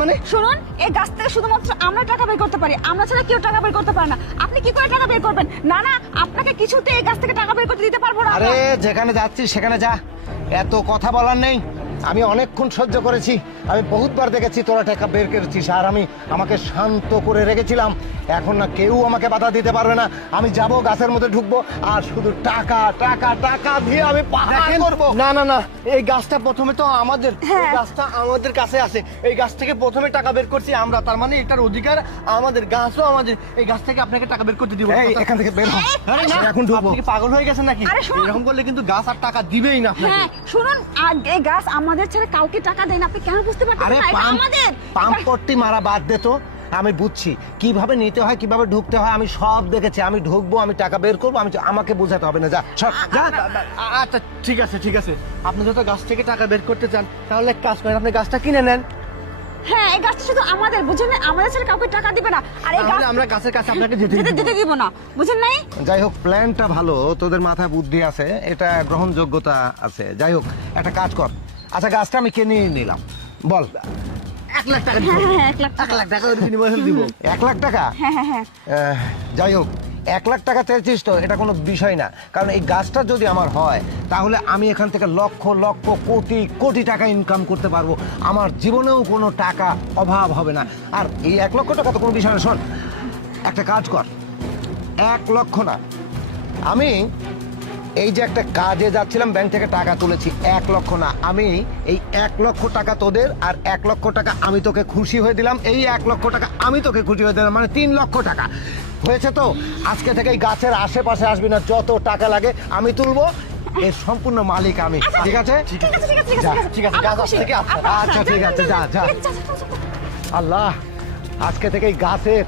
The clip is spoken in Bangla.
মানে? শুনুন, এই গাছ থেকে শুধুমাত্র আমরা টাকা বের করতে পারি, আমরা ছাড়া কেউ টাকা বের করতে পারে না। আপনি কি করে টাকা বের করবেন? না না, আপনাকে কিছুতে এই গাছ থেকে টাকা বের করতে দিতে পারবো না। আরে যেখানে যাচ্ছিস সেখানে যা, এত কথা বলার নেই। আমি অনেকক্ষণ সহ্য করেছি, আমি বহুতবার দেখেছি তোরা টাকা বের করেছিস, আর আমি আমাকে শান্ত করে রেখেছিলাম। এখন না কেউ আমাকে বাধা দিতে পারবে না। আমি যাব, গাছের মধ্যে ঢুকবো, আর শুধু টাকা টাকা টাকা দিয়ে আমি পাহাড় করবো। না না না, এই গাছটা প্রথমে তো আমাদের, হ্যাঁ। এই গাছটা আমাদের কাছে আছে। এই গাছ থেকে প্রথমে টাকা বের করছি আমরা, তার মানে এটার অধিকার আমাদের, গাছও আমাদের। এই গাছ থেকে আপনাকে টাকা বের করতে দিব। এই এখান থেকে বের হ। আরে না, এখন ঢুকবো। আপনি কি পাগল হয়ে গেছেন নাকি? আরে শোনো। এরকম করলে কিন্তু গাছ আর টাকা দিবেই না আপনাকে। হ্যাঁ শুনুন, আর এই গাছ আমাদের ছেড়ে কাউকে টাকা দেয় না। আপনি কেন বুঝতে আরে পারছেন না? এটা আমাদের। পাম্প পট্টি মারা বাদ দে তো। আমি বুঝছি কিভাবে নিতে হয়, কিভাবে ঢুকতে হয়, আমি সব দেখেছি। আমি ঢুকবো, আমি টাকা বের করবো, আমাকে বোঝাতে হবে না। যা সর, যা। আচ্ছা ঠিক আছে ঠিক আছে, আপনি যত গাছ থেকে টাকা বের করতে চান তাহলে এক কাজ করেন, আপনি গাছটা কিনে নেন। হ্যাঁ, এই গাছটা শুধু আমাদের, বুঝেন না? আমাদের ছেড়ে কাউকে টাকা দিবে না। আর এই গাছ তাহলে আমরা গাছের কাছে আপনাকে যেতে যেতে দিব। দিতে দিব না, বুঝেন নাই? যাই হোক, প্ল্যানটা ভালো, তোদের মাথায় বুদ্ধি আছে, এটা গ্রহণযোগ্যতা আছে। যাই হোক, একটা কাজ কর। আচ্ছা, গাছটা আমি কিনে নিলাম, বল 1 লাখ টাকা দিব। হ্যাঁ হ্যাঁ, 1 লাখ 1 টাকা। লাখ টাকা ওর বিনিময়ে দিব। 1 লাখ টাকা? হ্যাঁ হ্যাঁ হ্যাঁ। যাই হোক, 1 লাখ টাকা চেয়েছিস তো, এটা কোনো বিষয় না। কারণ এই গাছটা যদি আমার হয়, তাহলে আমি এখান থেকে লক্ষ লক্ষ কোটি কোটি টাকা ইনকাম করতে পারবো। আমার জীবনেও কোনো টাকা অভাব হবে না। আর এই 1 লক্ষ টাকা তো কোনো বিষয় না। শোন, একটা কাজ কর, 1 লক্ষ না, আমি এই যে একটা কাজে যাচ্ছিলাম, ব্যাংক থেকে টাকা তুলেছি, 1 লক্ষ না, আমি এই 1 লক্ষ টাকা তোদের, আর 1 লক্ষ টাকা আমি তোকে খুশি হয়ে দিলাম। এই 1 লক্ষ টাকা আমি তোকে খুশি হয়ে দিলাম, মানে 3 লক্ষ টাকা হয়েছে। তো আজকে থেকে এই গাছের আশেপাশে আসবি না, যত টাকা লাগে আমি তুলবো, এর সম্পূর্ণ মালিক আমি। ঠিক আছে? ঠিক আছে ঠিক আছে ঠিক যা, আছে ঠিক আছে, আমরা গাছ খুশি। থেকে আসছে। আপনার- আচ্ছা, ঠিক আছে, যা, যা। ঠিক আছে, যা, যা, যা, যা। আল্লাহ, আজকে থেকে এই গাছের